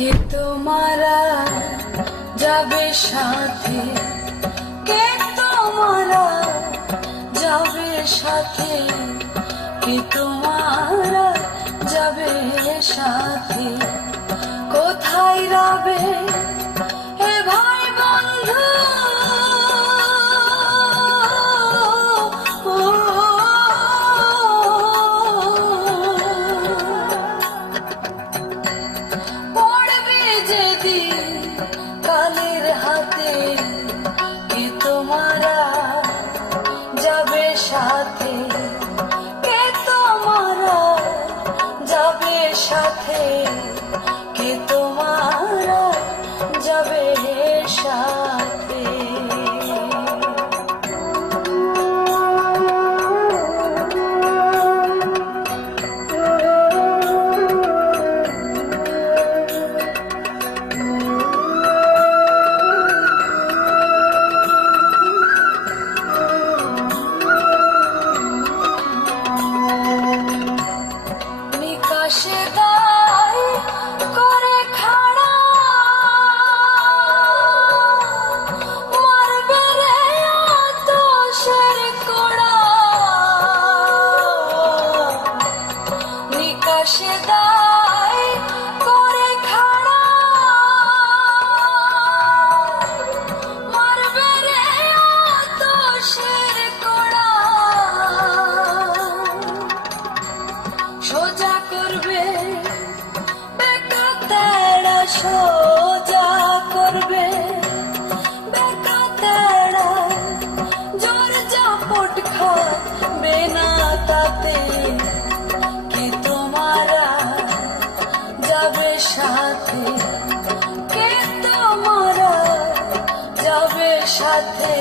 কে তোমারা যাবে সাথে, কে তোমারা যাবে সাথে, কে তোমারা যাবে সাথে, কোথায় রবে এ ভাই বন্ধু, পড়বে যেদিন কালের হাতে, কে তোমারা যাবে সাথে, কে তোমারা যাবে সাথে, কে তোমারা যাবে সাথে। নিকাশে দায় করে খাড়া, মারবে রে আতশের কোড়া, নিকাশে দায় করে খাড়া, মারবে রে আতশের কোড়া, সোজা করবে বেকা তেড়া, সোজা করবে বেকা তেড়া, জোর জাপট খাবে না তাতে, কে তোমারা যাবে সাথে, কে তোমারা যাবে সাথে,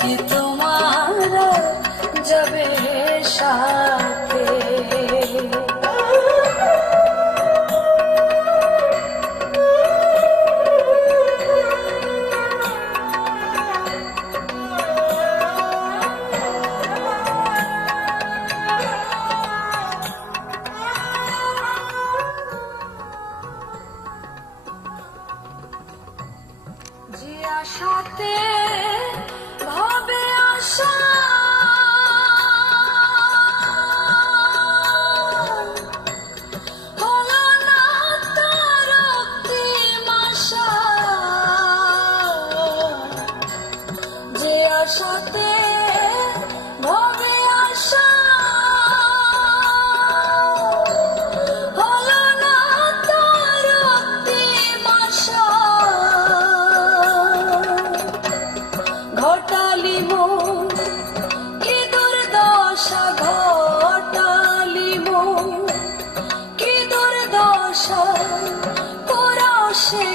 কে তোমারা যাবে সাথে। যে আশাতে ভাবে আশা, হলো না তার অন্তিম আশা, যে আশাতে ভাবে আশা, হলো না তার অন্তিম আশা, ঘটালি মন কি দুর্দশা, ঘটালি মন কি দুর্দশা, কোরা সে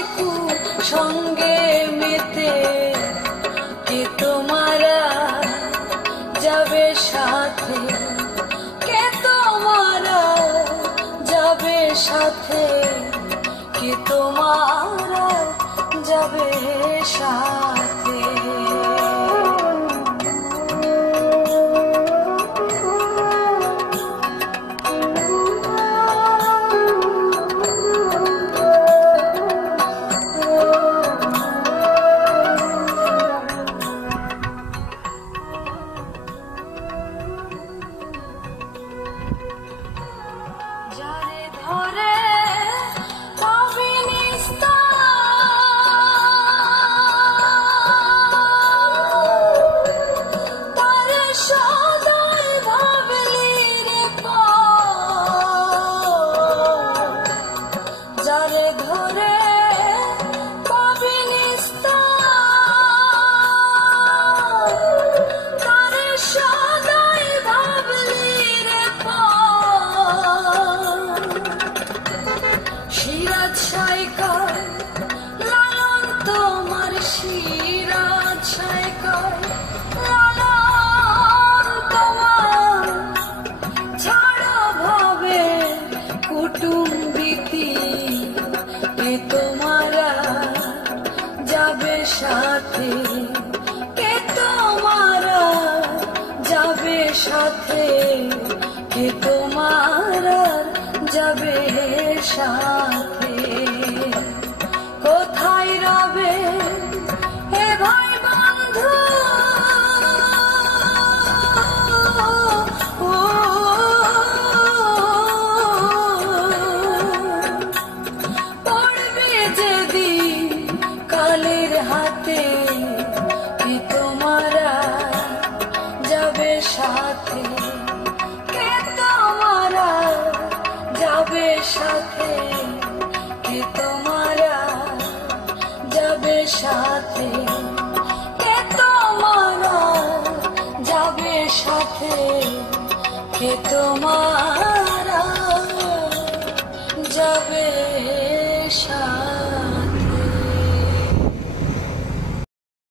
সঙ্গে মেতে, কে তোমারা যাবে সাথে, কে তোমারা যাবে সাথে, কে তোমারা যাবে সাথে। যারে ধরে পাবি নিস্তার, তারে সদাই ভাবলি রে পার, যারে ধরে পাবি নিস্তার, তারে সদাই ভাবলি রে পার, সিরাজ সাইকার লালন তোমার, সিরাজ সাইকার লালন তোমার, ছাড়া ভাবে কুটুম্বিতি, কে তোমারা যাবে সাথে, কে তোমারা যাবে সাথে, কে তোমারা যাবে সাথে। সাথে, কে তোমারা যাবে সাথে, কে তোমারা যাবে সাথে, কে তোমারা যাবে সাথে, কে তোমার